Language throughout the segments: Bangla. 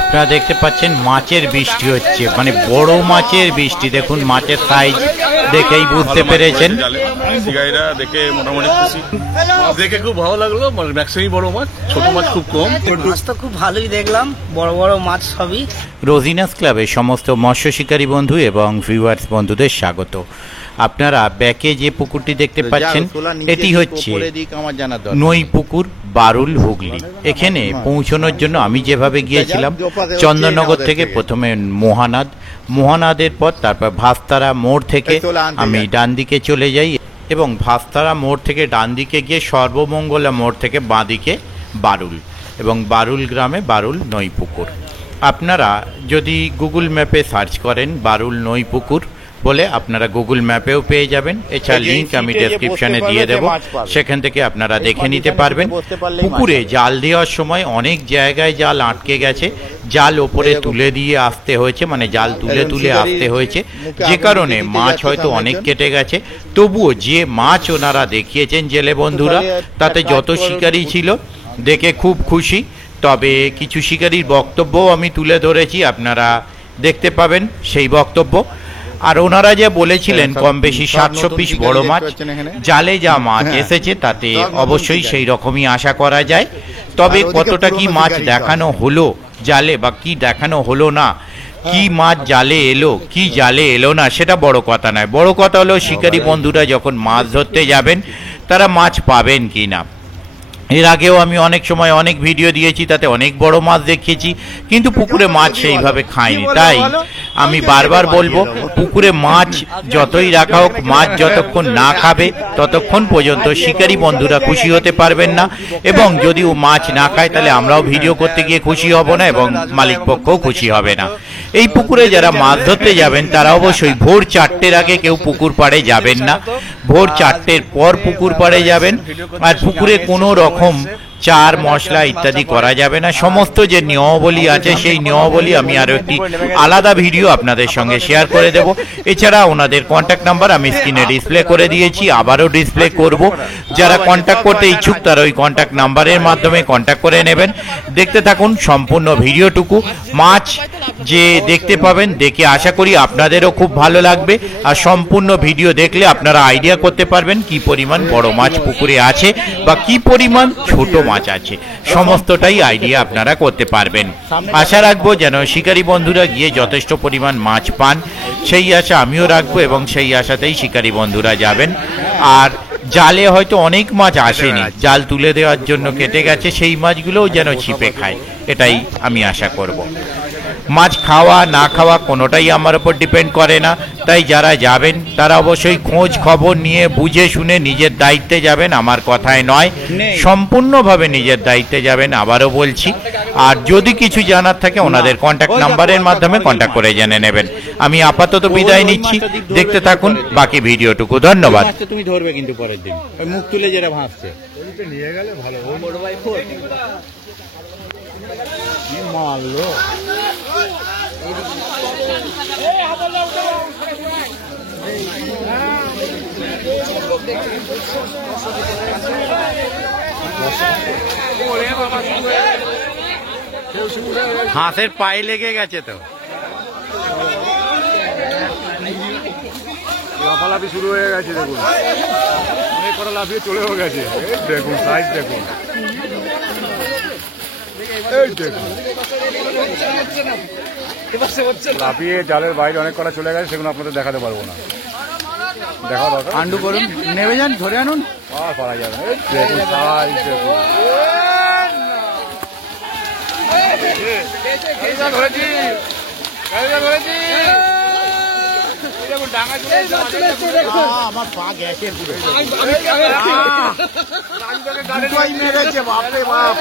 আপনারা দেখতে পাচ্ছেন মাছের বৃষ্টি হচ্ছে, মানে বড় মাছের বৃষ্টি। দেখুন মাছের সাইজ দেখেই বুঝতে পেরেছেন। শিকারীরা দেখে মোটামুটি খুশি, দেখে খুব ভালো লাগলো। ম্যাক্সিমাম বড় মাছ, ছোট মাছ খুব কম। মাছ তো খুব ভালোই দেখলাম, বড় বড় মাছ সবই। রোজিনাস ক্লাবের সমস্ত মৎস্য শিকারী বন্ধু এবং ভিউয়ার্স বন্ধুদের স্বাগত। আপনারা ব্যাকে যে পুকুরটি দেখতে পাচ্ছেন এটি হচ্ছে নই পুকুর, বারুল, হুগলি। এখানে পৌঁছানোর জন্য আমি যেভাবে গিয়েছিলাম, চন্দননগর থেকে প্রথমে মহানাদের পর তারপর ভাস্তারা মোড় থেকে আমি ডান দিকে চলে যাই এবং ভাস্তারা মোড় থেকে ডান দিকে গিয়ে সর্বমঙ্গলা মোড় থেকে বাঁ দিকে বারুল, এবং বারুল গ্রামে বারুল নই পুকুর। আপনারা যদি গুগল ম্যাপে সার্চ করেন বারুল নই পুকুর বলে, আপনারা গুগল ম্যাপেও পেয়ে যাবেন। এছাড়া লিঙ্ক আমি ডেসক্রিপশনে দিয়ে দেব, সেখান থেকে আপনারা দেখে নিতে পারবেন। পুকুরে জাল দেওয়ার সময় অনেক জায়গায় জাল আটকে গেছে, জাল ওপরে তুলে দিয়ে আসতে হয়েছে, মানে জাল তুলে আসতে হয়েছে, যে কারণে মাছ হয়তো অনেক কেটে গেছে। তবুও যে মাছ ওনারা দেখিয়েছেন জেলে বন্ধুরা, তাতে যত শিকারী ছিল দেখে খুব খুশি। তবে কিছু শিকারীর বক্তব্যও আমি তুলে ধরেছি, আপনারা দেখতে পাবেন সেই বক্তব্য। আর ওনারা যে বলেছিলেন কম বেশি 700 পিস বড় মাছ জালে যা মাছ এসেছে, তাতে অবশ্যই সেই রকমই আশা করা যায়। তবে কতটা কি মাছ দেখানো হলো জালে বা কি দেখানো হলো না, কি মাছ জালে এলো কি জালে এলো না, সেটা বড় কথা নয়। বড় কথা হলো শিকারী বন্ধুরা যখন মাছ ধরতে যাবেন তারা মাছ পাবেন কি না। এর আগেও আমি অনেক সময় অনেক ভিডিও দিয়েছি, তাতে অনেক বড় মাছ দেখিয়েছি, কিন্তু পুকুরে মাছ সেইভাবে খায়নি। তাই আমি বারবার বলবো, পুকুরে মাছ যতই রাখা হোক, মাছ যতক্ষণ না খাবে ততক্ষণ পর্যন্ত শিকারী বন্ধুরা খুশি হতে পারবেন না। এবং যদি ও মাছ না খায় তাহলে আমরাও ভিডিও করতে গিয়ে খুশি হব না এবং মালিক পক্ষও খুশি হবে না। এই পুকুরে যারা মাছ ধরতে যাবেন তারা অবশ্যই ভোর 4টের আগে কেউ পুকুর পাড়ে যাবেন না, ভোর 4টের পর পুকুর পাড়ে যাবেন। আর পুকুরে কোনো রকম চার মশলা ইত্যাদি করা যাবে না। সমস্ত যে নিয়মাবলী আছে সেই নিয়মাবলী আমি আরো একটি আলাদা ভিডিও আপনাদের সঙ্গে শেয়ার করে দেব। এছাড়া ওনাদের কন্ট্যাক্ট নাম্বার আমি স্ক্রিনে ডিসপ্লে করে দিয়েছি, আবারও ডিসপ্লে করব। যারা কন্ট্যাক্ট করতে ইচ্ছুক তারা ওই কন্ট্যাক্ট নাম্বারের মাধ্যমে কন্ট্যাক্ট করে নেবেন। দেখতে থাকুন সম্পূর্ণ ভিডিওটুকু। মাছ যে দেখতে পাবেন দেখে আশা করি আপনাদেরও খুব ভালো লাগবে। আর সম্পূর্ণ ভিডিও দেখলে আপনারা আইডিয়া করতে পারবেন কি পরিমাণ বড় মাছ পুকুরে আছে বা কি পরিমাণ ছোট মাছ আছে, সমস্তটাই আইডিয়া আপনারা করতে পারবেন। আশা রাখবো যেন শিকারী বন্ধুরা গিয়ে যথেষ্ট পরিমাণ মাছ পান, সেই আশা আমিও রাখবো এবং সেই আশাতেই শিকারী বন্ধুরা যাবেন। আর জালে হয়তো অনেক মাছ আসেনি, জাল তুলে দেওয়ার জন্য কেটে গেছে, সেই মাছগুলোও যেন ছিপে খায়, এটাই আমি আশা করব। মাছ খাওয়া না খাওয়া কোনোটাই আমার উপর ডিপেন্ড করে না। তাই যারা যাবেন তারা অবশ্যই খোঁজ খবর নিয়ে বুঝে শুনে নিজের দায়িত্বে যাবেন, আমার কথায় নয়, সম্পূর্ণভাবে নিজের দায়িত্বে যাবেন, আবারও বলছি। আর যদি কিছু জানার থাকে ওনাদের কন্ট্যাক্ট নাম্বারের মাধ্যমে কন্ট্যাক্ট করে জেনে নেবেন। আমি আপাতত বিদায় নিচ্ছি, দেখতে থাকুন বাকি ভিডিওটুকু। ধন্যবাদ। তুমি ধরবে কিন্তু পরের দিন মুখ তুলে যেটা ভাসছে নিয়ে গেলে ভালো মারলো। হাঁসের পায়ে লেগে গেছে তো, লাফালাফি শুরু হয়ে গেছে। দেখুন অনেক কটা লাফিয়ে চলেও গেছে। দেখুন সাইজ দেখুন, লাফিয়ে জালের বাইরে অনেক কটা চলে গেছে, সেগুলো আপনাদের দেখাতে পারবো না। দেখা দরকার, আন্ডু করুন, নেমে যান, ধরে আনুন, আর পারা যাবে না। দেখুন সাইজ দেখুন, ধরেছি ধরেছি। আমার পা গ্যাসের পুরো মেরেছে, বাপরে বাপ,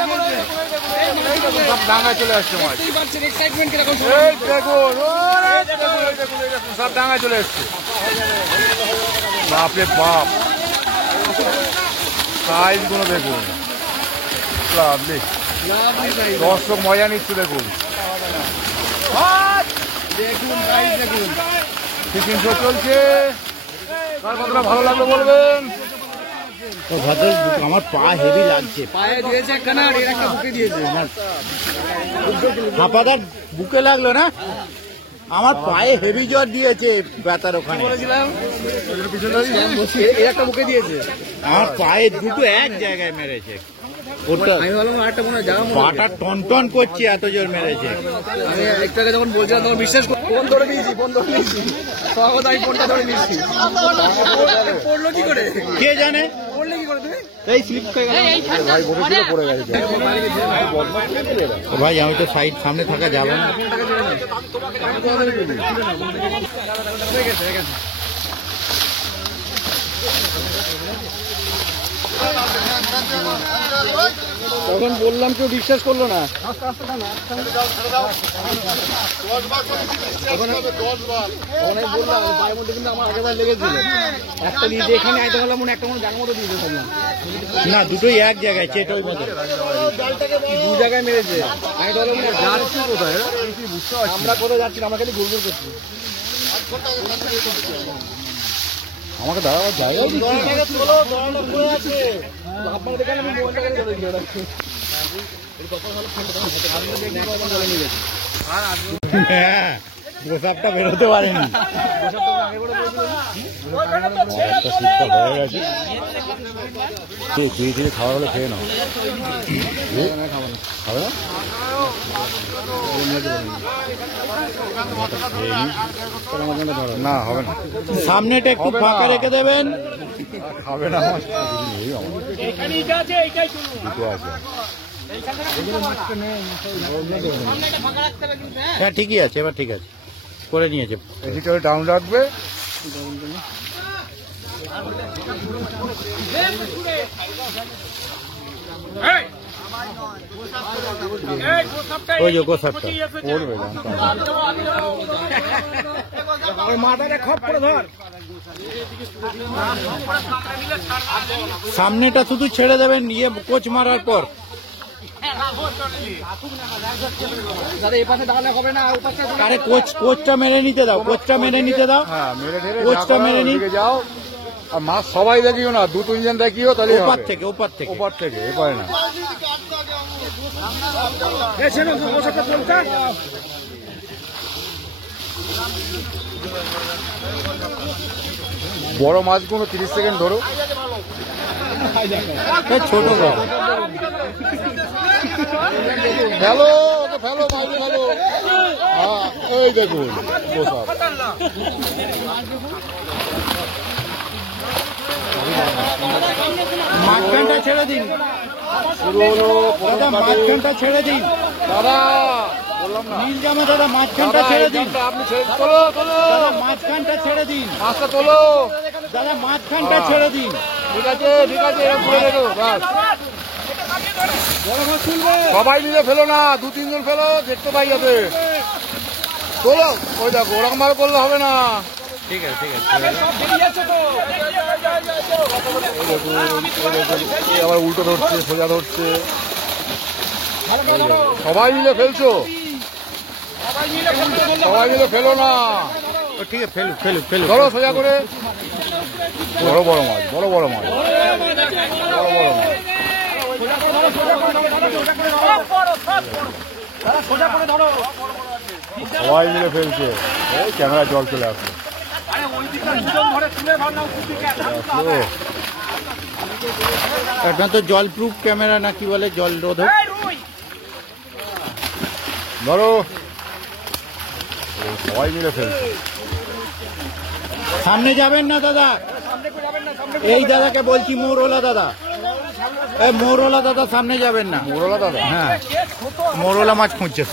সব ডাঙায় চলে আসছে মাছ। দেখুন সব ডাঙায় চলে এসছে, বাপরে বাপ, সাইজ গুলো দেখুন, দর্শক মজা নিচ্ছে। দেখুন দেখুন দেখুন চিকেন শো চলছে, কার কতটা ভালো লাগলো বলবেন। তো ভদ্র আমার পা হেভি লাগছে। পায়ে দিয়েছে একখানা আর এর একটা বুকে দিয়েছে। হাঁপাদার বুকে লাগলো না, আমার পায়ে হেভি জ্বর দিয়েছে ব্যথার ওখানে। বলেছিলাম এর একটা বুকে দিয়েছে। আমার পায়ে দুটো এক জায়গায় মেরেছে। ওটা আমি বললাম আরেকটা মনে হয় জায়গা পাটা টন টন করছে, এত জোর মেরেছে। আমি একটু আগে যখন বলছিলাম তখন বিশ্বাস ফোন ধরে দিয়েছি, ফোন ধরে নিয়েছি। স্বাগত আমি ফোনটা ধরে নিয়েছি। পড়লো কি করে কে জানে, পড়লে কি করে তুমি? এই স্লিপ খেয়ে গেল পড়ে গেছে। ভাই আমি তো সাইড সামনে থাকা যাবে না। তখন বললাম কেউ বিশ্বাস করলো না। তখন আমি বললাম পায়ের মধ্যে কিন্তু আমার আগেবার লেগেছিল। একটা দিয়েছে এখানে আইতে পারলাম মনে একটা মনে জায়গা মতো দিয়েছে শুনলাম। না দুটোই এক জায়গায়, চেটোই মতো দু জায়গায় মেরেছে। আমি বললাম যাচ্ছি কোথায়, আমরা কোথায় যাচ্ছি, আমরা খালি ঘুরঘুর করছি। আমাকে দাঁড়াবার জায়গা আপনার দেখে আমি মোবাইলটাকে ধরে দিয়ে রাখছি। হ্যাঁ, প্রসাবটা বেরোতে পারেনি। ধীরে খাওয়া হলে খেয়ে নাও। খাবে না, হবে না। সামনেটা একটু ফাঁকা রেখে দেবেন। খাবে না, হ্যাঁ ঠিকই আছে, এবার ঠিক আছে করে নিয়েছে। এদিকে ডাউন রাখবে। ওই যে গোসাপটা পড়বে, মাথাটা খপ করে ধর। সামনেটা শুধু ছেড়ে দেবেন ইয়ে কোচ মারার পর। দাদা এই পাশে দাঁড়ালে হবে না, আরে কোচটা মেরে নিতে দাও, কোচটা মেরে নিতে দাও। কোচটা মেরে নিতে যাও। আর মাছ সবাই দেখিও না, 2-3 জন দেখিও, তাহলে ওপার থেকে এপারে না। বড় মাছগুলো 30 সেকেন্ড ধরো। ছোট ফেলো, ওকে ফেলো, মাছ ফেলো। হ্যাঁ এই দেখুন মাঝখানটা ছেড়ে দিন, মাঝখানটা ছেড়ে দিন দাদা। নীল জামা দাদা, মাঝখানটা ছেড়ে দিন। মাঝখানটা ছেড়ে দিন, মাছটা তোলো দাদা, মাঝখানটা ছেড়ে দিন। ঠিক আছে ঠিক আছে, সবাই মিলে ফেলো না, 2-3 জন ফেলো, দেখতে পাই যাবে। তোলো, ওই দেখো ওরকম ভাবে করলে হবে না। ঠিক আছে ঠিক আছে, আবার উল্টো ধরছে, সোজা ধরছে। সবাই মিলে ফেলছো, সবাই মিলে ফেলো না। ঠিক আছে ফেলু ধরো সোজা করে। বড় বড় মাছ, বড় বড় মাছ, বড় বড় মাছ। সবাই মিলে ফেলছে, ক্যামেরা জল চলে আসলো। এটা তো জল প্রুফ ক্যামেরা না কি বলে, জল রোধক। ধরো, সবাই মিলে ফেলছে। সামনে যাবেন না দাদা, এই দাদাকে বলছি, মোরওয়ালা দাদা, মোরওয়ালা দাদা সামনে যাবেন না। মোরওয়ালা দাদা, হ্যাঁ মোরওয়ালা মাছ খুঁজছে।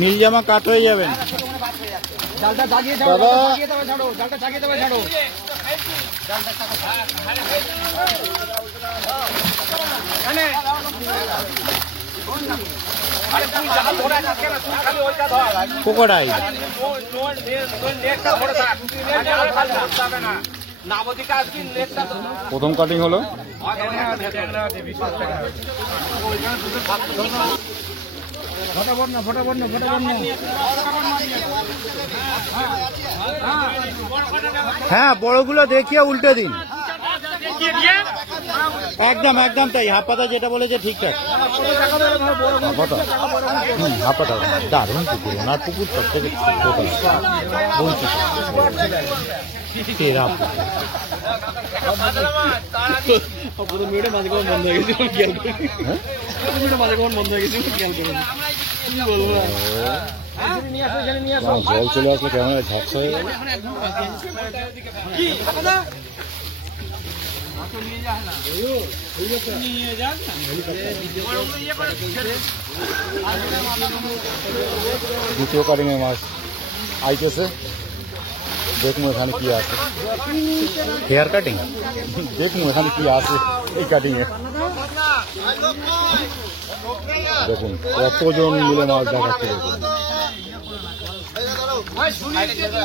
নীল জামা কাট হয়ে যাবেন। জালটা জাগিয়ে দাও, জাগিয়ে দেবে ছাড়ো, জালটা জাগিয়ে দেবে ছাড়ো। ক্রোকোডাইল। প্রথম কাটিং হলো। হ্যাঁ, বড়গুলো দেখিয়ে উল্টে দিন। একদম একদম তাই, হাপাতা যেটা বলেছে ঠিকঠাক। হাপাতা দারুণ পুকুর, ওনার পুকুর সব থেকে বলছি তেরা মেয়েটা মাঝে কখন বন্ধ হয়ে গেছে খেয়াল করি, মেয়েটা মাঝে কখন বন্ধ হয়ে গেছে খেয়াল করি, কি বলবো। জল চলে আসলে ক্যামেরা ঝাপসা হয়ে গেল। দ্বিতীয় কাটিং এ মাছ আইতেছে, দেখুন এখানে কি আছে। হেয়ার কাটিং, দেখুন এখানে কি আছে এই কাটিং এ। দেখুন কতজন মিলে মাছ দেখাচ্ছে, দেখুন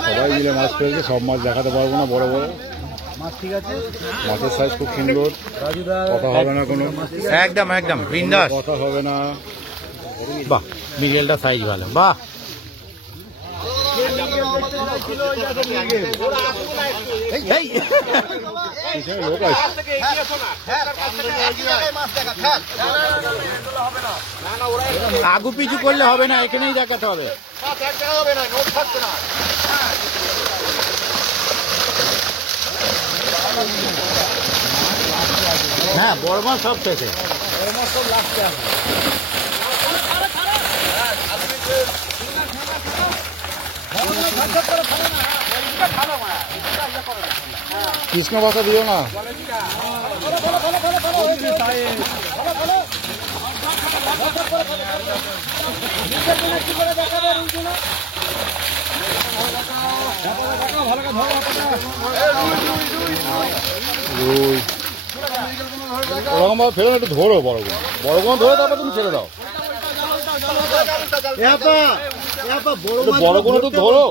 সবাই মিলে মাছ ফেলছে। সব মাছ দেখাতে পারবো না, বড় বড় মাছের সাইজ খুব সুন্দর, কথা হবে না কোনো, একদম একদম বিন্দাস, কথা হবে না। বাহ মিগেলটা সাইজ ভালো, বাহ। লোক আছে আগু পিছু করলে হবে না, এখানেই দেখাতে হবে। হ্যাঁ, বড় মাছ সব শেষে। কৃষ্ণ ভাষা দিও না। ওরকম ভাবে ফেলে একটু ধরো, বড় কোনো ধরে তারপর তুমি ছেড়ে দাও। বড় কোনো তো ধরো,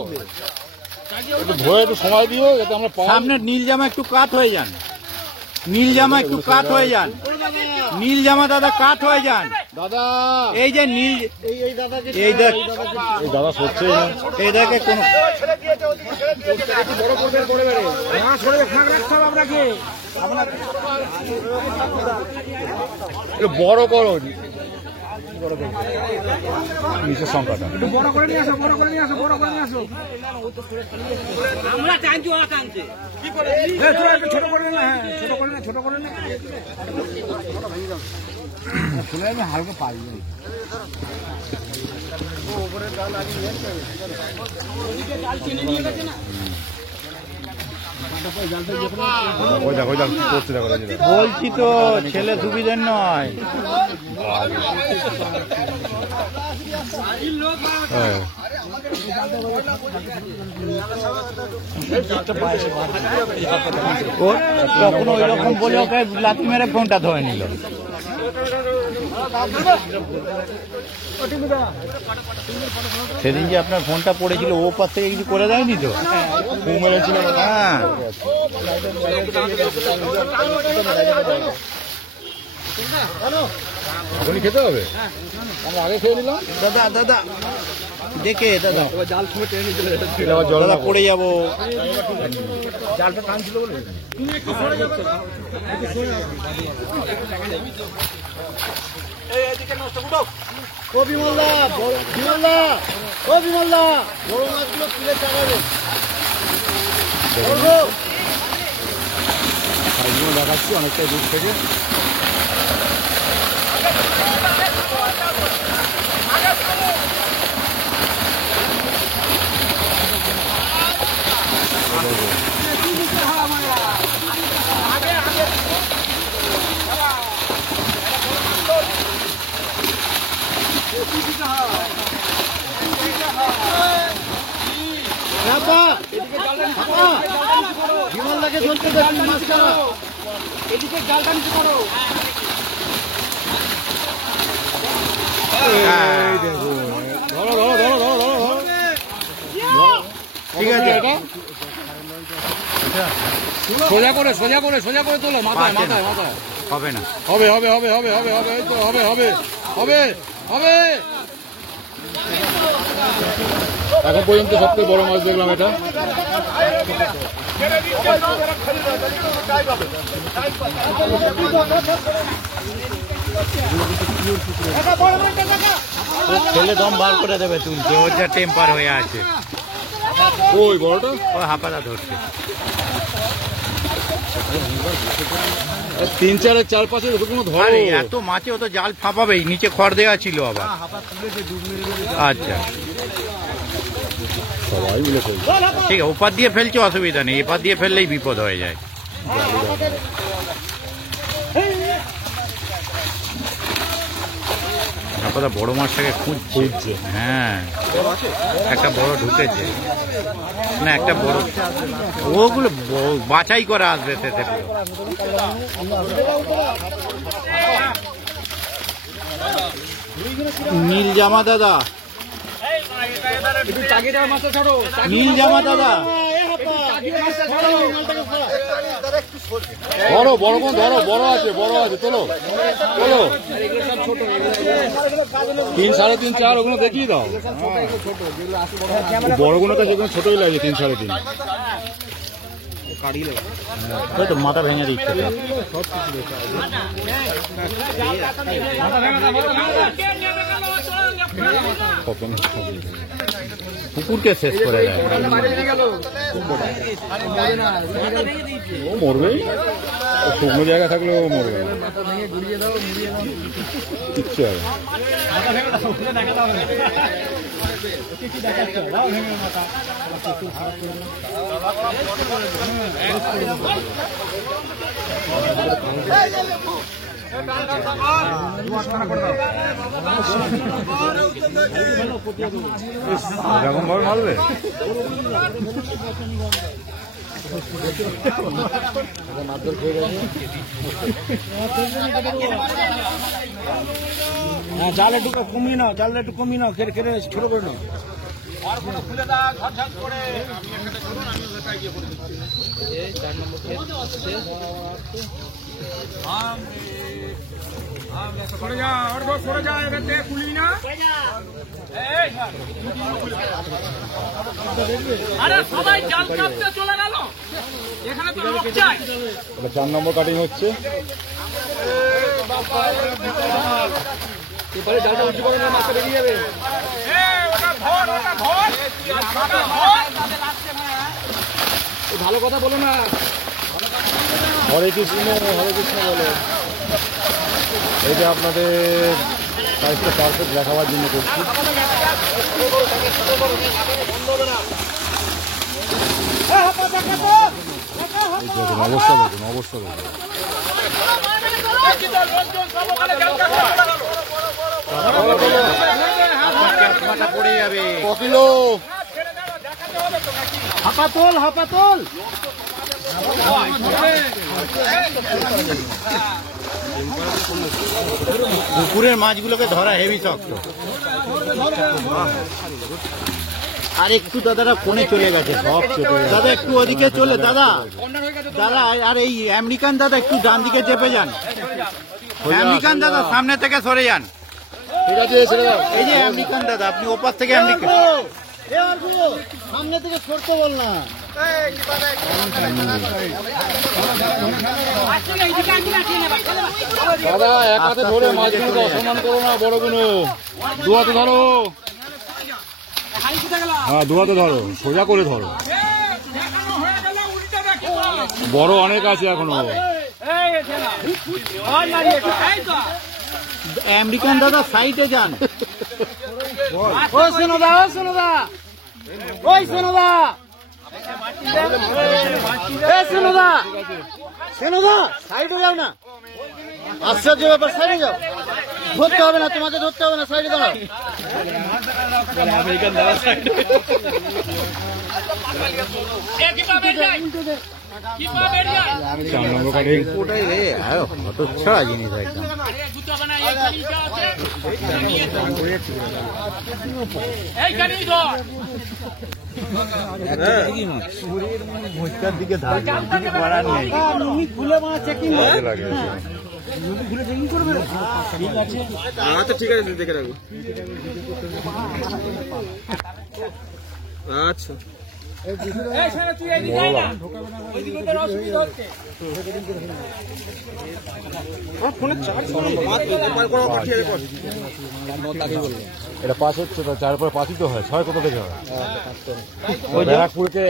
একটু ধরে একটু সময় দিও যাতে আমরা পাই। সামনে নীল জামা একটু কাট হয়ে যান, নীল জামা একটু কাট হয়ে যান, নীল জামা দাদা কাট হয়ে যান দাদা। এই যে নীল, এই দেখ, এই দাদা সরছে না, এই দেখে কোন একটু বড় করো নিচের সংখ্যাটা। বড় করে নিয়ে আসো, বড় করে নিয়ে আসো, বড় করে নিয়ে আসো। আমরা টানছি, ওরা টানছে, ছোট করে না, হ্যাঁ ছোট করে না, ছোট করে না, শুনে আমি হালকা পাই। বলছি তো ছেলে সুবিধের নয়। তখন ওই রকম বলে ওকে লাথি মেরে ফোনটা ধরে নিল। সেদিন যে আপনার ফোনটা পড়েছিল, ও পাশ থেকে কিছু করে দেয়নি তো, মেরেছিল। হ্যাঁ, এখনই খেতে হবে, আমরা আগে খেয়ে নিলাম। দাদা দাদা দেখে দাদা, জাল সময় টেনে নিয়ে চলে যাচ্ছে, দাদা পড়ে যাবো। জালটা টানছিল বলে ও বিমলদা, বিমলদা, ও বিমলদা, বড় মাছগুলো তুলে চালাবে। সাইজগুলো দেখাচ্ছি অনেকটাই দূর থেকে। বিমলদাকে ধরতে পারছি মাছটা, এদিকে জালটা নিচে করো। ধরো ধরো ধরো ধরো ধরো ধরো ঠিক আছে, সোজা করে সোজা করে সোজা করে তোলো, মাথায় মাথায় মাথায়। হবে না। হবে হবে হবে হবে হবে হবে এই তো হবে হবে হবে হবে। এখন পর্যন্ত সবচেয়ে বড় মাছ দেখলাম এটা। ছেলে দম বার করে দেবে তুলতে, ওর যা টেম্পার হয়ে আছে। ওই বড়টা ও হাঁপাতা ধরছে। 3-4 4-5 কোনো ধরে। আরে এত মাছে ও তো জাল ফাঁপাবেই, নিচে খড় দেওয়া ছিল আবার। আচ্ছা সবাই মিলে ফেলছে। ঠিক আছে, ওপার দিয়ে ফেলছে অসুবিধা নেই, এপার দিয়ে ফেললেই বিপদ হয়ে যায়। হাঁপাতা বড় মাছটাকে খুঁজছে। হ্যাঁ, একটা বড় ঢুকেছে না, একটা বড়, ওগুলো বাছাই করে আসবে সেতে। নীল জামা দাদা, নীল জামা দাদা, ধরো বড় কোন ধরো, বড় আছে বড় আছে, তোলো তোলো। 3, 3.5, 4 ওগুলো দেখিয়ে দাও। বড়গুলো তো যেগুলো ছোটই লাগে 3, 3.5। ওই তো মাথা ভেঙে দিচ্ছে। কুকুরকে শেষ করে দেয়। ও মরবেই, শুকনো জায়গা থাকলে ও মরবে, কিচ্ছু হবে। এরকম ভাবে মারবে? হ্যাঁ, জাল একটু কমিয়ে নাও, জাল একটু কমিয়ে নাও, কেটে কেটে ছোট করে নাও। সবাই জাল কাটতে চলে গেল, এখানে তো লোক চাই। 4 নম্বর কাটিং হচ্ছে। জালটা উঁচু করে না, মাছটা বেরিয়ে যাবে। ভালো কথা বলো না। হরে কৃষ্ণ হরে কৃষ্ণ বলো। এটা আপনাদের সাইজটা পারফেক্ট দেখাবার জন্য করছি। অবস্থা দেখুন, অবস্থা দেখুন। পড়ে যাবে। কিলো হাঁপাতল হাঁপাতল। পুকুরের মাছগুলোকে ধরা হেভি শক্ত। আর একটু দাদারা ফোনে চলে গেছে, দাদা একটু ওদিকে চলে, দাদা দাদা, আর এই আমেরিকান দাদা একটু ডান দিকে চেপে যান। আমেরিকান দাদা সামনে থেকে সরে যান। ঠিক আছে, এই যে আমেরিকান দাদা, আপনি ওপার থেকে আমেরিকান সামনে থেকে সরতে বল না। দাদা এক হাতে ধরে মাছগুলো অসম্মান করো না, বড়গুলো 2 হাতে ধরো। হ্যাঁ 2 হাতে ধরো, সোজা করে ধরো। বড় অনেক আছে এখনো। আমেরিকান দাদা সাইডে যান। ও সোনুদা, ও সোনুদা, ওই সোনুদা, এ সোনুদা, সোনুদা সাইডে যাও না। আশ্চর্য ব্যাপার, সাইডে যাও। ধরতে হবে না, তোমাকে ধরতে হবে না, সাইডে দাঁড়াও। আমেরিকান দাদা 4 নম্বর কাটিং। ওটাই রে কত ছড়া জিনিস একদম। আচ্ছা ঠিক আছে দেখে রাখবো। আচ্ছা এটা 5 হচ্ছে তো, 4 পরে 5ই তো হয়, 6 কত থেকে হয়? ব্যারাকপুরেতে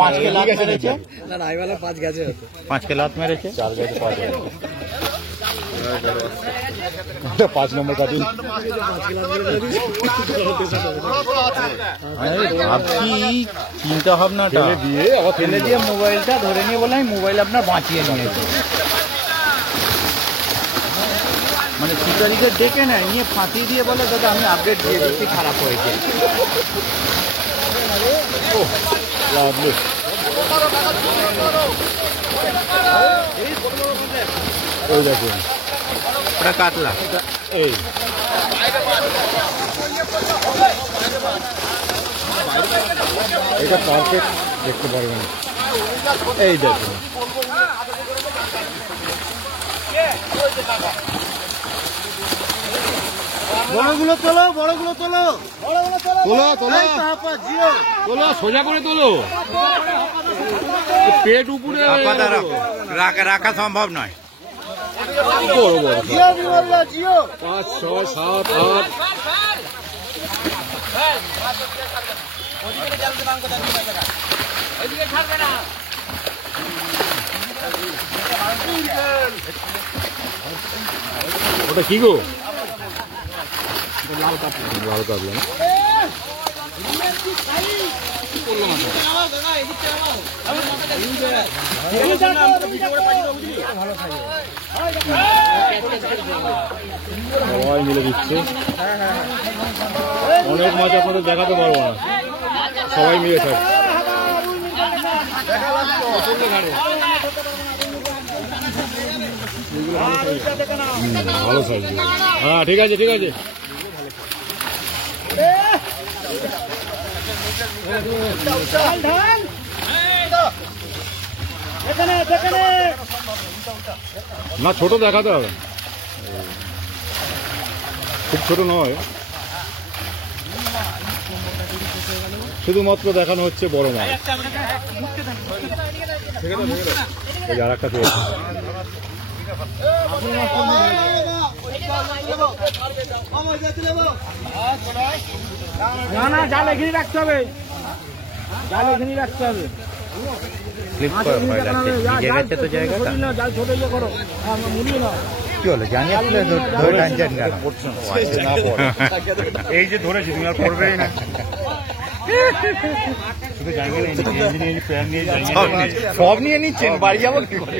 5 কে লাত মেরেছে, না না আইওয়ালা 5 গেছে 5 কে লাত মেরেছে। 4 গেছে 5 5 নম্বর কাটিং। ভাবছি চিন্তা ভাবনাটা দিয়ে আবার ফেলে দিয়ে মোবাইলটা ধরে নিয়ে বলে আমি মোবাইল আপনার বাঁচিয়ে নিয়েছি। মানে শিকারীদের ডেকে নেয়, নিয়ে ফাঁসিয়ে দিয়ে বলে দাদা আমি আপডেট দিয়ে দিচ্ছি, খারাপ হয়েছে। লাভলি। ওই দেখুন ওটা কাতলা। এই এটা পারফেক্ট দেখতে পারবেন। এই দেখুন বড়গুলো তোলো, বড়গুলো তোলো, তোলো তোলো জিও তোলো, সোজা করে তোলো, পেট উপরে রাখা সম্ভব নয়। বড় বড় জিও বিমল্লা জিও। 5, 6, 7, 8। ওটা কি গো? লাল কাতলা না? সবাই মিলে দিচ্ছে। অনেক মাছ আপনাদের দেখাতে পারবো না, সবাই মিলে থাকে। ভালো সাইজ। হ্যাঁ ঠিক আছে ঠিক আছে। না ছোট দেখাতে হবে, খুব ছোট নয়, শুধুমাত্র দেখানো হচ্ছে বড় মাছ। এই আর একটা পেয়েছে। না না জাল এখানে রাখতে হবে, জাল এখানে রাখতে হবে। ক্লিপ করা ভয় লাগছে, ভিজে গেছে তো জায়গাটা। জাল ছোট ইয়ে করো, মুড়িয়ে নাও। কি হলো জানি আপনি ধরে টানছেন কেন? এই যে ধরেছি তুমি আর পড়বেই না। শুধু জায়গা নেই, সব নিয়ে নিচ্ছেন, বাড়ি যাবো কি করে?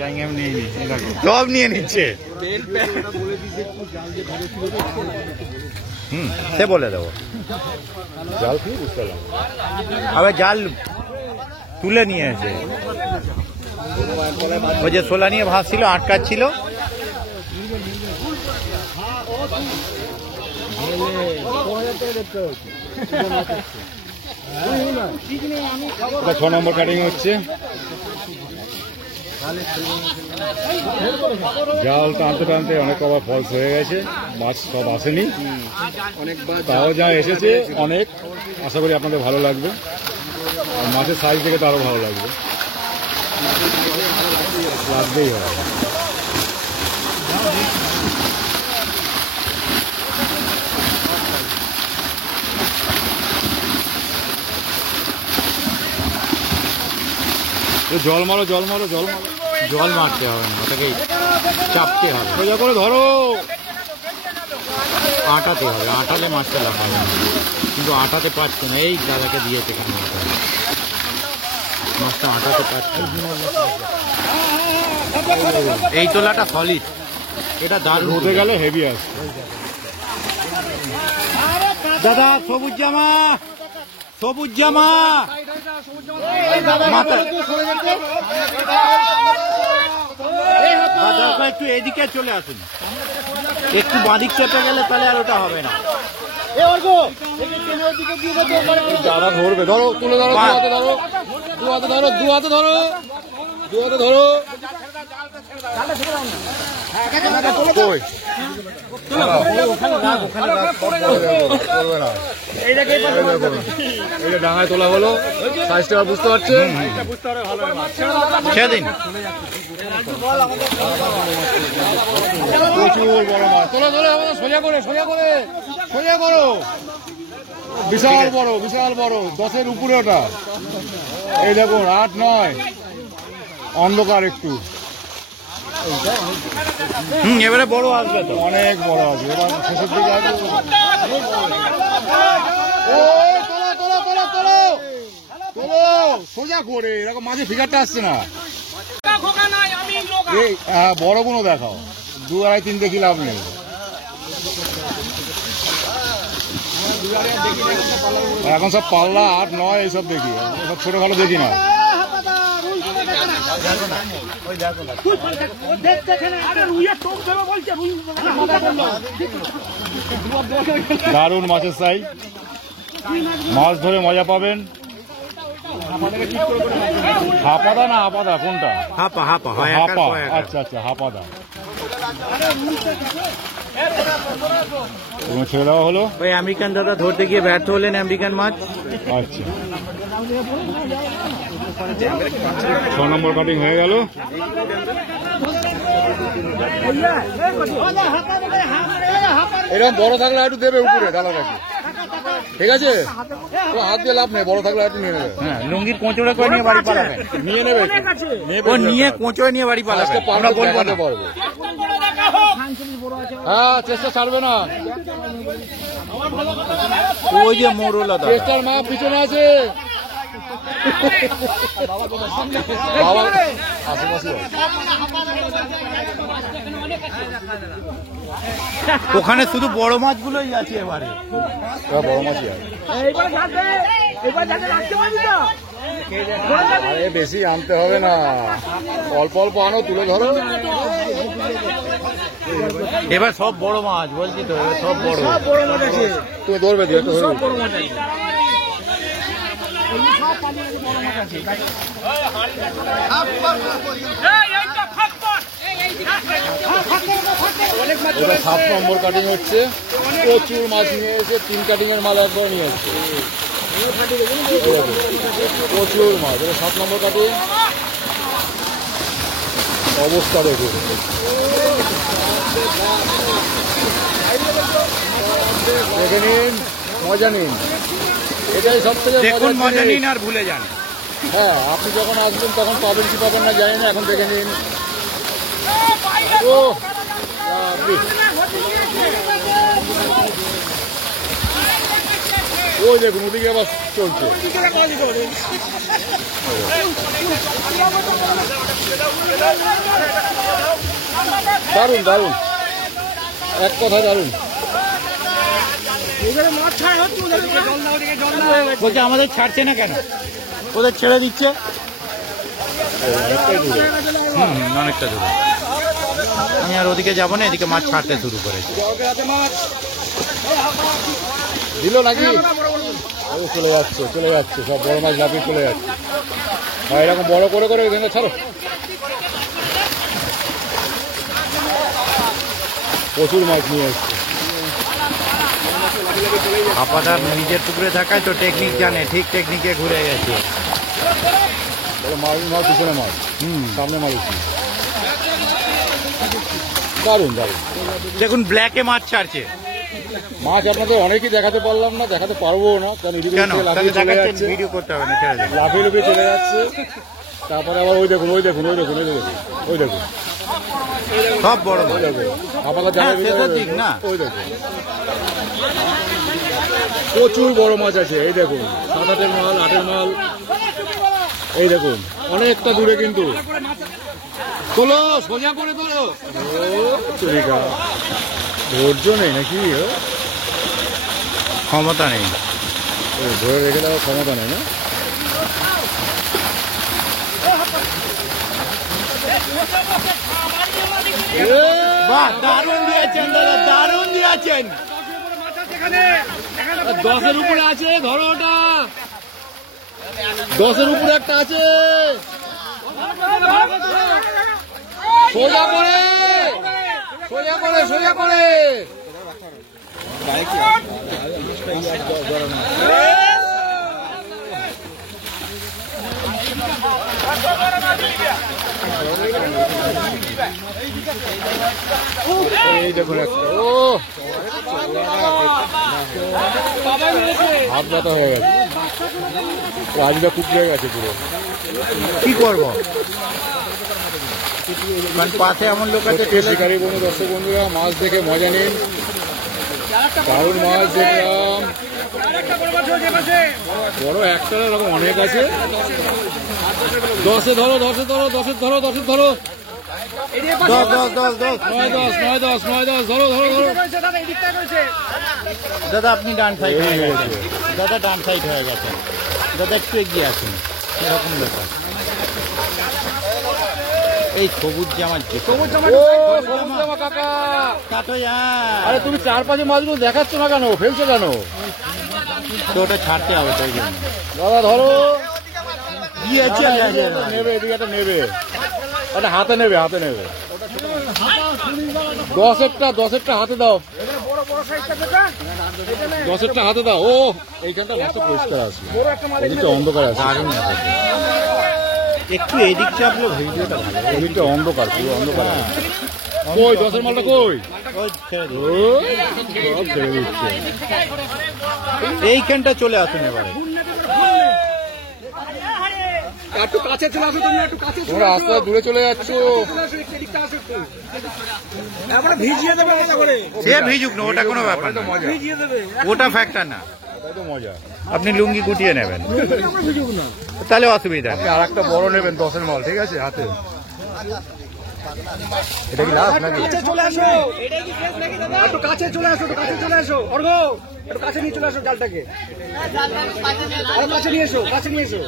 জায়গা আমি নিয়ে নিই। সব নিয়ে নিচ্ছে। সে বলে দেবো জাল কি বুঝতে পারলাম। আবার জাল তুলে নিয়ে এসে ওই যে সোলা নিয়ে ভাসছিল, আটকাচ্ছিল। এটা 6 নম্বর কাটিং হচ্ছে। জাল টানতে টানতে অনেক কবার ফলস হয়ে গেছে, মাছ সব আসেনি, তাও যা এসেছে অনেক। আশা করি আপনাদের ভালো লাগবে, আর মাছের সাইজ দেখে তো আরো ভালো লাগবে, লাগবেই হয়। জল মারো জল মারো জল মারো। জল মারতে হবে না, ওটাকে চাপতে হবে, সোজা করে ধরো। আটাতে হবে, আটালে মাছটা লাফাবে না, কিন্তু আটাতে পারছে না। এই দাদাকে দিয়েছে কেন মাছটা আটাতে পারছে না। এই তোলাটা সলিড, এটা দারুণ। রোদে গেলে হেভি আসে। দাদা সবুজ জামা সবুজ জামা মাথা একটু এদিকে চলে আসুন, একটু বাদিক চেপে গেলে তাহলে আর ওটা হবে না। যারা ধরবে ধরো, তুলে ধরো, দু হাতে ধরো, দু হাতে ধরো, দু হাতে ধরো, কই এইটা ডাঙায় তোলা হলো, সাইজটা বুঝতে পারছেন? সেদিন প্রচুর বড় মাছ। তোলো তোলো, সোজা করে সোজা করে সোজা করো। বিশাল বড়, বিশাল বড়, 10-এর উপরে ওটা। এই দেখুন 8-9, অন্ধকার একটু, এবারে বড় আসবে তো, অনেক বড় আছে। এবার শেষের দিকে আছে। ও তোলো তোলো তোলো তোলো তোলো, সোজা করে, এরকম মাঝে ফিগারটা আসছে না। খোকা নাই, আমি লোক। এই বড় কোনো দেখাও, 2, 2.5, 3 দেখি লাভ নেই। এখন সব পাল্লা 8-9 এইসব দেখি, সব ছোটখাটো দেখি না। দারুণ মাছের সাইজ, মাছ ধরে মজা পাবেন। হাপাদা না আপাদা কোনটা? হাপা হাপা হয়, হাপা, আচ্ছা আচ্ছা, হাপাদা। তুমি ছেড়ে দেওয়া হলো। ওই আমেরিকান দাদা ধরতে গিয়ে ব্যর্থ হলেন আমেরিকান মাছ। আচ্ছা, 6 নম্বর কাটিং হয়ে গেল। এরকম বড় থাকলে একটু দেবে উপরে ডালার কাছে, ঠিক আছে? তো হাত দিয়ে লাভ নেই, বড় থাকলে একটু নিয়ে নেবে। হ্যাঁ, লুঙ্গির কোঁচড়ে করে নিয়ে বাড়ি পালাবেন, নিয়ে নেবে, ও নিয়ে কোঁচড়ে নিয়ে বাড়ি পালাবেন, আমরা বলবো না। পারবো। হ্যাঁ, চেষ্টা ছাড়বে না। ওই যে মোরলা দাদা, চেষ্টার মা পিছনে আছে। বাবা আশেপাশে ওখানে শুধু বড় মাছগুলোই আছে এবারে, বড় মাছই আছে। আরে বেশি আনতে হবে না, অল্প অল্প আনো, তুলে ধরো। এবার সব বড় মাছ বলছি তো, এবার সব বড়। তুমি ধরবে, দিয়ে ধরবে। এটা 7 নম্বর কাটিং হচ্ছে, প্রচুর মাছ নিয়ে এসে 3 কাটিং এর মাল একবার নিয়ে আসছে, প্রচুর মাছ। এটা 7 নম্বর কাটিং, অবস্থা দেখুন। দেখে নিন, মজা নিন, এটাই সব থেকে দেখুন, মজা নিন আর ভুলে যান। হ্যাঁ, আপনি যখন আসবেন তখন পাবেন কি পাবেন না জানি না, এখন দেখে নিন। ও ওই দেখুন, ওদিকে আবার চলছে। দারুণ দারুণ, এক কথা দারুণ। বলছে আমাদের ছাড়ছে না কেন, ওদের ছেড়ে দিচ্ছে। অনেকটা দূরে, আমি আর ওদিকে যাবো না, এদিকে মাছ ছাড়তে শুরু করেছে। দিল নাকি? চলে যাচ্ছে, চলে যাচ্ছে, সব বড় মাছ লাফিয়ে চলে যাচ্ছে। এরকম বড় করে করে ছাড়ো। প্রচুর মাছ নিয়ে এসছে। আপাদার নিজের পুকুরে থাকায় তো টেকনিক জানে, ঠিক টেকনিকে ঘুরে গেছে। মাছ মাছ পিছনে মাছ, সামনে মাছ। দারুণ দারুণ, দেখুন ব্ল্যাকে মাছ ছাড়ছে। মাছ আপনাদের অনেকই দেখাতে পারলাম না, দেখাতে পারবো না, কারণ লাফিয়ে চলে যাচ্ছে, ভিডিও করতে হবে না, ছেড়ে দিন। লাফিয়ে লাফিয়ে চলে যাচ্ছে। তারপরে আবার ওই দেখুন, ওই দেখুন, ওই দেখুন, ওই দেখুন, ওই দেখুন, সব বড় মাছ। আপনাদের শেষের দিক না, ওই দেখুন, প্রচুর বড় মাছ আছে। এই দেখুন, 7-8-এর মাল, 8-এর মাল। এই দেখুন, অনেকটা দূরে কিন্তু। তোলো, সোজা করে তোলো। ধৈর্য নেই নাকি, ক্ষমতা নেই। ধরে রেখে দেওয়ার ক্ষমতা নেই না? বাহ, দারুণ দিয়েছেন দাদা, দারুণ দিয়েছেন। 10-এর উপরে আছে, ধরো ওটা। 10-এর উপরে একটা আছে। সোজা করে, সোজা করে, সোজা করে। এই দেখুন একটা, ও হাত ব্যথা হয়ে গেছে, রাজটা কুকড়ে গেছে পুরো। কি করবো, পাশে এমন লোক আছে। শিকারী বন্ধু, দর্শক বন্ধুরা, মাছ দেখে মজা নিন। দারুণ মাছ দেখলাম, বড় একটা এরকম অনেক আছে। 10-এ ধরো, 10-এ ধরো, 10-এ ধরো, 10-এ ধরো। 10, 10, 10, 10। 9, 10, 9, 10, 9, 10, ধরো, ধরো, ধরো। দাদা আপনি ডান সাইড হয়ে গেছেন, দাদা ডান সাইড হয়ে গেছেন, দাদা একটু এগিয়ে আসুন। এরকম ব্যাপার। এই সবুজ জামার যে সবুজ জামা কাকা। কাটো। আরে তুমি 4-5 মাছগুলো দেখাচ্ছ না কেন, ফেলছো কেন? তো ওটা ছাড়তে হবে তাই জন্য। দাদা ধরো। দিয়েছে নেবে, এদিকে একটা নেবে, একটা হাতে নেবে, হাতে নেবে। 10-এরটা হাতে দাও, 10-এরটা হাতে দাও। ও এইখানটা মাছটা পরিষ্কার আছে, এদিকটা অন্ধকার আছে। একটু এদিক চাপলো ভিডিওটা ভালো। এদিকটা অন্ধকার, পুরো অন্ধকার আছে। কই 10-এর মালটা কই? ওই ছেড়ে দিন। ও সব ছেড়ে দিচ্ছে। এইখানটা চলে আসুন এবারে। একটু কাছে চলে আসো, তুমি একটু কাছে তোমরা রাস্তা দূরে চলে যাচ্ছ। এবারে ভিজিয়ে দেবে মজা করে, সে ভিজুক না, ওটা কোনো ব্যাপার না, ভিজিয়ে দেবে। ওটা ফ্যাক্টর না। এটাই তো মজা। আপনি লুঙ্গি গুটিয়ে নেবেন, ভিজুক না। তাহলে অসুবিধা নেই। আর একটা বড় নেবেন 10-এর মাল, ঠিক আছে, হাতে। এটা কি লাভ নাকি? কাছে চলে আসো, একটু কাছে চলে আসো, একটু কাছে চলে আসো। অর্ঘ একটু কাছে নিয়ে চলে আসো জালটাকে, আরো কাছে নিয়ে এসো, কাছে নিয়ে এসো।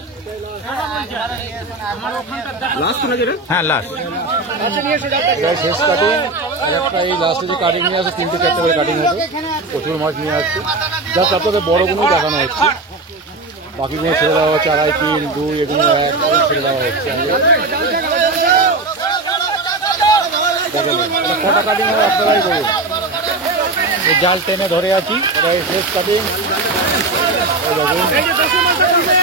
লাস্ট না যেটা, হ্যাঁ লাস্ট। কাছে নিয়ে এসো জালটাকে। এটাই শেষ কাটিং। একটা এই লাস্টে যে কাটিং নিয়ে আসে, 3-4 করে কাটিং আছে, প্রচুর মাছ নিয়ে আসছে। জাস্ট আপনাদের বড়গুলো দেখানো হচ্ছে, বাকিগুলো ছেড়ে দেওয়া হচ্ছে। 2.5, 3, 2, এগুলো 1 ছেড়ে দেওয়া হচ্ছে। কটা কাটিং হয় আপনারাই বলুন। এই জাল টেনে ধরে আছি। এটাই শেষ কাটিং। এই দেখুন, এই যে 10-এর মাছটা তুলবে।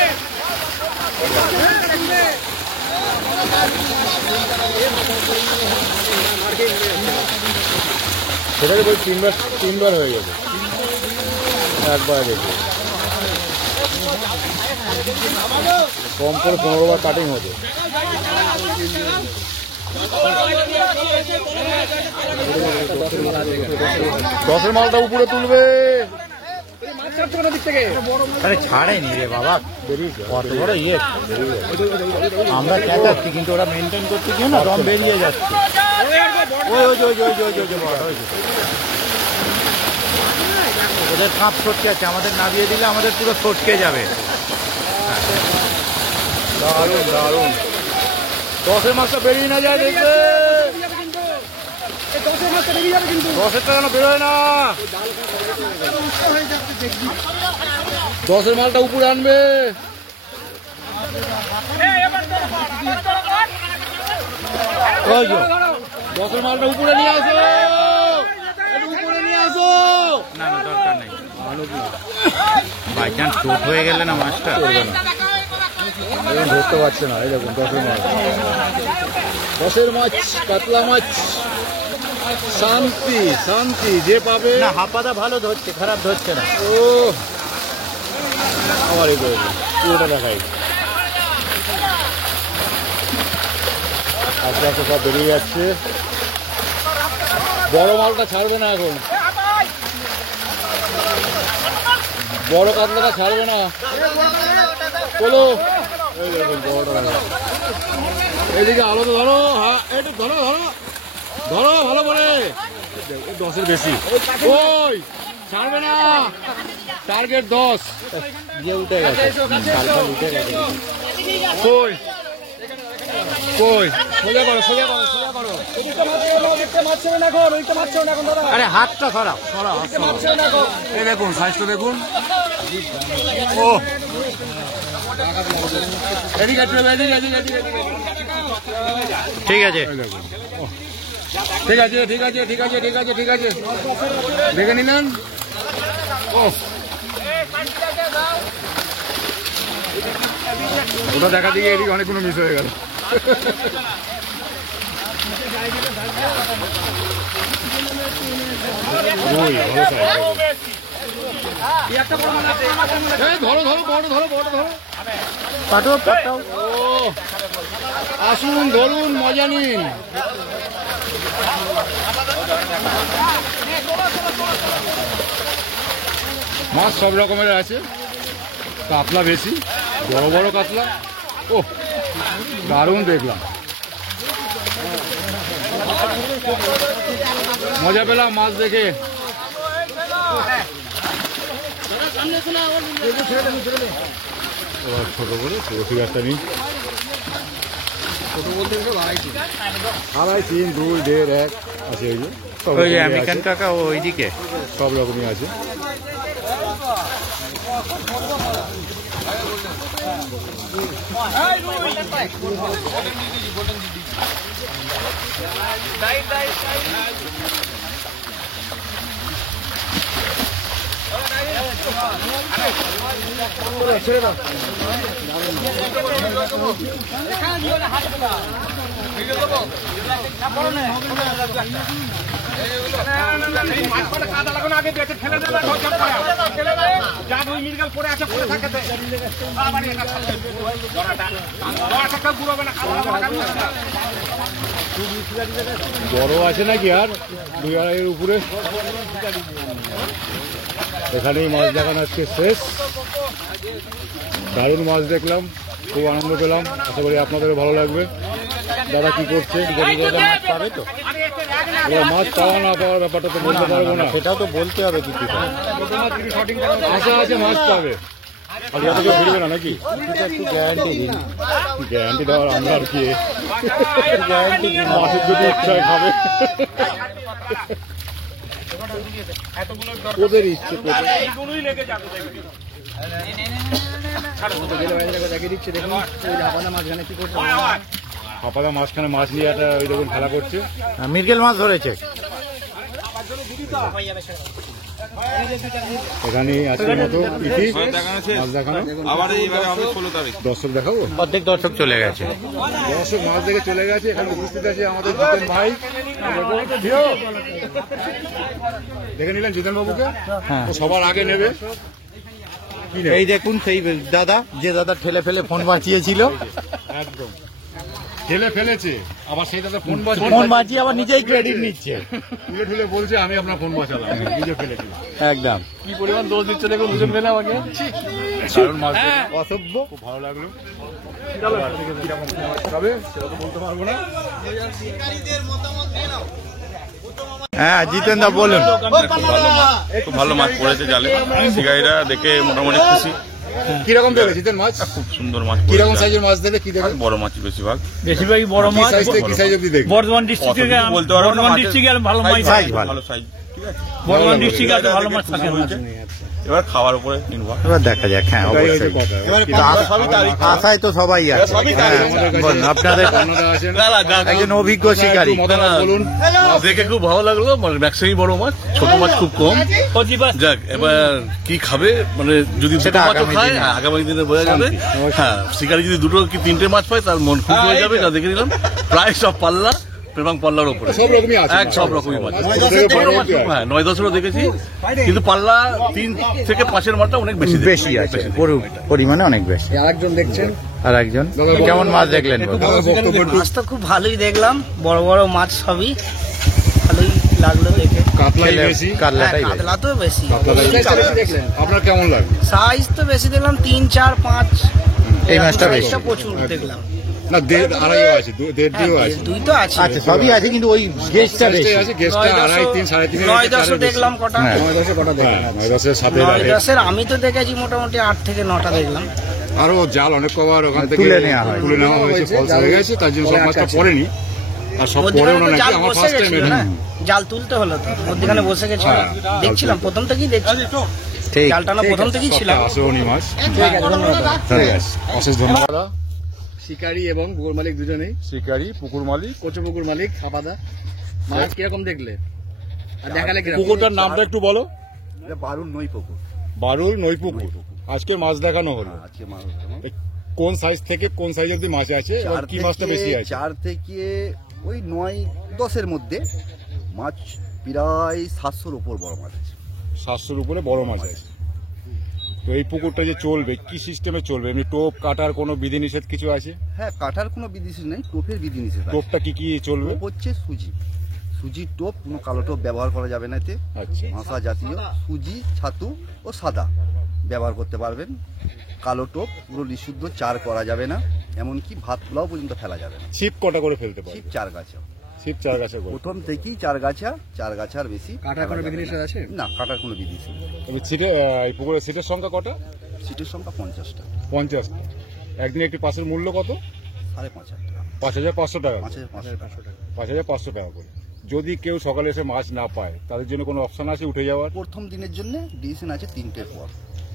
সেটাকে বই 3বার হয়ে যাবে, একবার দেখে কম করে 15 বার কাটিং হবে। 10-এর মালটা উপরে তুলবে। মাছ ছাড়ছো না দিক থেকে। আরে ছাড়েনি রে বাবা, বেরিয়েছে, কত বড় ইয়ে। আমরা চেঁচাচ্ছি কিন্তু ওরা মেনটেন করতে গিয়ে না দম বেরিয়ে যাচ্ছে। ওই ওই ওই ওই ওই ওই বড় হয়েছে। ওদের কাপ সটকে আছে, আমাদের নামিয়ে দিলে আমাদের পুরো সটকে যাবে। দারুণ দারুণ। 10-এর মাছটা বেরিয়ে না যায়, দেখবে। এই 10-এর মাছটা বেরিয়ে যাবে কিন্তু। 10-এরটা যেন বেরোয় না। 10-এর মালটা উপরে আনবে। ওই যে 10-এর মালটা উপরে নিয়ে আসো, একটু উপরে নিয়ে আসো। না না দরকার নেই, বাই চান্স চোট হয়ে গেলে না মাছটা এখন ধরতে পারছে না। এই দেখুন 10-এর মাছ, 10-এর মাছ, কাতলা মাছ। শান্তি শান্তি, যে পাবে। না। হাপাদা ভালো ধরছে, খারাপ ধরছে না। ও আমার এই করে পুরোটা দেখাই। আস্তে আস্তে সব বেরিয়ে যাচ্ছে। বড় মালটা ছাড়বে না এখন, বড় কাতলাটা ছাড়বে না। চলো, এই দেখুন বড়টা দেখা। এইদিকে আলো তো ধরো, হ্যাঁ একটু ধরো ধরো ধরো ভালো করে। 10-এর বেশি। ওই ছাড়বে না, টার্গেট 10 দিয়ে উঠে গেছে, উঠে গেছে। কই কই সোজা করো, সোজা করো, সোজা করো। আরে হাতটা খারাপ, এই দেখুন সাইজটা দেখুন। ও এদিকে ঠিক আছে, ঠিক আছে, ঠিক আছে, ঠিক আছে, ঠিক আছে, ঠিক আছে, দেখে নিলেন। ও ওটা দেখা দিকে এদিকে অনেকগুলো মিস হয়ে গেল। ধরো ধরো, বড় ধরো, বড় ধরো, পাঠাও পাঠাও। ও আসুন, ধরুন, মজা নিন। মাছ সব রকমের আছে, কাতলা বেশি, বড় বড় কাতলা। ও দারুণ দেখলাম, মজা পেলাম মাছ দেখে। ছোট বলে ছোট একটা নিই, ছোট বলতে 2.5, 3, 2, 1.5, 1 আছে। এই যে ওই যে আমেরিকান কাকা ওইদিকে সব রকমই আছে। বড় আছে নাকি আর 2.5 উপরে? এখানেই মাছ দেখানো আজকে শেষ। দারুণ মাছ দেখলাম, খুব আনন্দ পেলাম, আশা করি আপনাদেরও ভালো লাগবে। দাদা কি করছে? মাছ পাবে তো? মাছ পাওয়া না পাওয়ার ব্যাপারটা তো বলতে পারবো না, সেটাও তো বলতে হবে। কিছু আশা আছে মাছ পাবে, আর যাতে কেউ ফিরবে না নাকি? একটু গ্যারান্টি দিন। গ্যারান্টি দেওয়ার আমরা আর কি, গ্যারান্টি মাছের যদি ইচ্ছায় খাবে, ওদের ইচ্ছে। হাপাদা মাঝখানে মাছ নিয়ে একটা ওই দেখুন খেলা করছে, মৃগেল মাছ ধরেছে। এখানে আজকের মতো ইতি মাছ দেখানো। দর্শক দেখাবো, অর্ধেক দর্শক চলে গেছে, দর্শক মাছ দেখে চলে গেছে। এখানে উপস্থিত আছে আমাদের জিতেন ভাই, দেখে নিলেন জিতেন বাবুকে, ও সবার আগে নেবে। এই দেখুন সেই দাদা, যে দাদা ঠেলে ফেলে ফোন বাঁচিয়েছিল, একদম ঠেলে ফেলেছে, আবার সেই দাদা ফোন বাঁচিয়ে আবার নিজেই ক্রেডিট নিচ্ছে, তুলে ঠেলে বলছে আমি আপনার ফোন বাঁচালাম, নিজে ফেলেছি। একদম কি পরিমাণ দোষ দিচ্ছে দেখুন, দুজন ফেলে আমাকে। দারুণ মাছ, অসভ্য, খুব ভালো লাগলো। তবে সেটা তো বলতে পারবো না। হ্যাঁ জিতেন দা বলুন। খুব ভালো মাছ পড়েছে জালে, শিকারীরা দেখে মোটামুটি খুশি। কিরকম দেখে জিতেন মাছ? খুব সুন্দর মাছ। কিরকম সাইজের মাছ দেখে? কি দেখে? বড় মাছ বেশিরভাগ, বেশিরভাগই বড় কি মাছ। সাইজ থেকে কি সাইজ অবধি দেখে? বর্ধমান ডিস্ট্রিক্টে বলতে পারবো না, বর্ধমান ডিস্ট্রিক্টে ভালো মাছ, ভালো সাইজ। ঠিক আছে, বর্ধমান ডিস্ট্রিক্টে আছে ভালো মাছ থাকে। এবার খাওয়ার উপরে নির্ভর। এবার দেখা যাক। হ্যাঁ অবশ্যই, আশায় তো সবাই আছে। বলুন আপনাদের একজন অভিজ্ঞ শিকারী, বলুন। দেখে খুব ভালো লাগলো, মানে ম্যাক্সিমাম বড় মাছ, ছোট মাছ খুব কম। যাক, এবার কি খাবে, মানে যদি দুটো মাছও খায় আগামী দিনে বোঝা যাবে। হ্যাঁ, শিকারী যদি 2 কি 3টে মাছ পায় তার মন খুশি হয়ে যাবে। যা দেখে নিলাম প্রায় সব পাল্লা এবং পাল্লার উপরে সব রকমই আছে, সব রকমই মাছ। হ্যাঁ 9-10 দেখেছি, কিন্তু পাল্লা 3 থেকে 5-এর মাছটা অনেক বেশি বেশি আছে, পরিমাণে অনেক বেশি। আরেকজন দেখছেন, আর একজন কেমন মাছ দেখলেন? মাছ তো খুব ভালোই দেখলাম, বড় বড় মাছ সবই ভালোই লাগলো দেখে। কাতলাই বেশি, কাতলাটাই বেশি। কাতলা তো বেশি, দেখলেন আপনার কেমন লাগে? সাইজ তো বেশি দেখলাম, 3, 4, 5। এই মাছটা বেশি। প্রচুর দেখলাম। না আড়াইও আছে, দেড় দিয়েও আছে। দুই তো আছে। আচ্ছা সবই আছে, কিন্তু ওই গেস্টটা বেশি আছে, গেস্টটা আড়াই, 3, 3.5 9, 10 দেখলাম কটা। 9-10 কটা দেখেন? 9-10 সাথে 9-10 আমি তো দেখেছি মোটামুটি 8 থেকে 9টা দেখলাম। আরো জাল অনেক কবার ওখান থেকে তুলে নেওয়া হয়। তুলে নেওয়া হয়েছে, ফলস হয়ে গেছে, তার জন্য সব মাছটা পড়েনি। আর সব পড়েও না নাকি, জাল আমার বসে ফার্স্ট টাইম গেছিল এটা। না, জাল তুলতে হলো তো, মধ্যখানে বসে গেছিল। দেখছিলাম প্রথম থেকেই দেখছি, ঠিক জাল টানা প্রথম থেকেই ছিলাম। আসেনি মাছ। ঠিক আছে, ধন্যবাদ। ঠিক আছে, অশেষ ধন্যবাদ। শিকারি এবং পুকুর মালিক দুজনেই, শিকারি, পুকুর মালিক। কচু পুকুর মালিক হাপাদা, মাছ কিরকম দেখলে আর দেখালে কিরকম? পুকুরটার নামটা একটু বলো। বারুল নই পুকুর। বারুল নই পুকুর। আজকে মাছ দেখানো হলো। আজকে মাছ কোন সাইজ থেকে কোন সাইজ অব্দি মাছ আছে এবং কি মাছটা বেশি আছে? 4 থেকে ওই 9-10 মধ্যে মাছ প্রায় 700-র উপর বড় মাছ আছে। 700-র উপরে বড় মাছ আছে। তো এই পুকুরটা যে চলবে, কি সিস্টেমে চলবে? এমনি টোপ কাটার কোনো বিধিনিষেধ কিছু আছে? হ্যাঁ, কাটার কোনো বিধিনিষেধ নেই, টোপের বিধিনিষেধ আছে। টোপটা কি কি চলবে? টোপ হচ্ছে সুজির টোপ, কোনো কালো টোপ ব্যবহার করা যাবে না এতে। আচ্ছা, ভাষা জাতীয় সুজি, ছাতু ও সাদা ব্যবহার করতে পারবেন। কালো টোপ পুরো বিশুদ্ধ, চার করা যাবে না, এমনকি ভাত পোলাও পর্যন্ত ফেলা যাবে না। ছিপ কটা করে ফেলতে পারবে? ছিপ 4 গাছা, ছিপ 4 গাছা করে। প্রথম থেকেই 4 গাছার বেশি কাটার কোনো বিধিনিষেধ আছে? না, কাটার কোনো বিধিনিষেধ নেই। তবে ছিটে, এই পুকুরের সিটের সংখ্যা কটা? সিটের সংখ্যা 50টা। 50টা। একদিন একটি পাশের মূল্য কত? 5,500 টাকা। 5,500 টাকা। 5,500 টাকা। 5,500 টাকা করে। যদি কেউ সকালে এসে মাছ না পায়, তাদের জন্য কোনো অপশন আছে উঠে যাওয়ার? প্রথম দিনের জন্য ডিসিশন আছে 3টের পর।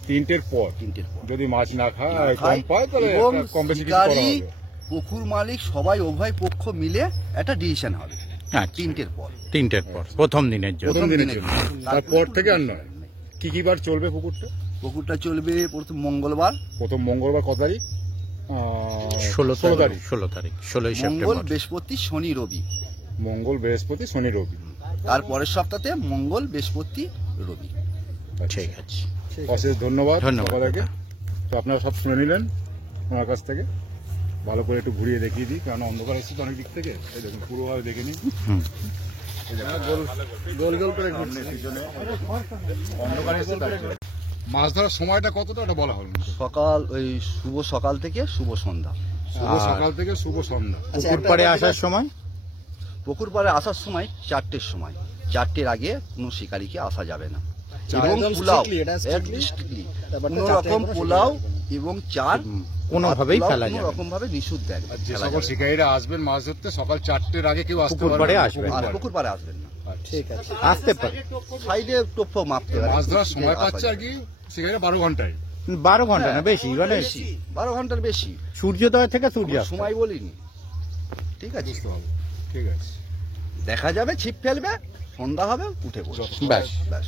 3টের পর 3টের পর যদি মাছ না খায়, না কম খায়, পায়, তাহলে এবং একটা কম বেশি কিছু করা শিকারি, হবে। পুকুর মালিক সবাই উভয় পক্ষ মিলে একটা ডিসিশন হবে আচ্ছা 3টের পর। 3টের পর প্রথম দিনের জন্য। প্রথম দিনের জন্য। তারপর তারপর থেকে আর নয়। কি বার চলবে পুকুরটা? পুকুরটা চলবে প্রথম মঙ্গলবার, প্রথম মঙ্গলবার কত তারিখ? 16 তারিখ। 16 মঙ্গল, সেপ্টেম্বর। বৃহস্পতি, শনি, রবি। মঙ্গল, বৃহস্পতি, শনি, রবি। তার পরের সপ্তাহে মঙ্গল, বৃহস্পতি, রবি। ঠিক আছে, অশেষ ধন্যবাদ ধন্যবাদ। সবাইকে। তো আপনারা সব শুনে নিলেন ওনার কাছ থেকে। ভালো করে একটু ঘুরিয়ে দেখিয়ে দিই, কারণ অন্ধকার এসেছে তো অনেক দিক থেকে। এই দেখুন, পুরোভাবে দেখে নিন। গোল গোল করে অন্ধকার এসেছে তাই। মাছ ধরার সময়টা কতটা ওটা বলা হলো না। সকাল, ওই শুভ সকাল থেকে শুভ সন্ধ্যা। শুভ সকাল থেকে শুভ সন্ধ্যা। পুকুর পাড়ে আসার সময় পুকুর পাড়ে আসার সময় 4টের সময়। 4টের আগে কোনো শিকারীকে আসা যাবে না। এবং একদম পোলাও, strictly, এটা strictly? strictly, ব্যাপারটা কোনো 4টে রকম কোনো পোলাও এবং চার কোনোভাবেই ফেলা যাবে না। রকম ভাবে নিষিদ্ধ একদম আর যে ফেলা সকল যাবে না। শিকারীরা আসবেন মাছ ধরতে, সকাল 4টের আগে কেউ আসতে পুকুর পারবে পাড়ে না। আসবেন আর পুকুর পাড়ে আসবেন না। ঠিক আছে। আসতে পারে। সাইডে টোপ মাপতে হবে। মাছ ধরার সময় পাচ্ছে আর কি শিকারীরা 12 ঘন্টায়। 12 ঘন্টা না, বেশি, মানে বেশি, 12 ঘন্টার বেশি। সূর্যোদয় থেকে সূর্যাস্ত। সময় বলিনি, ঠিক আছে। বুঝতে হবে। ঠিক আছে। দেখা যাবে, ছিপ ফেলবে, সন্ধ্যা হবে, উঠে পড়বে। ব্যাস। ব্যাস।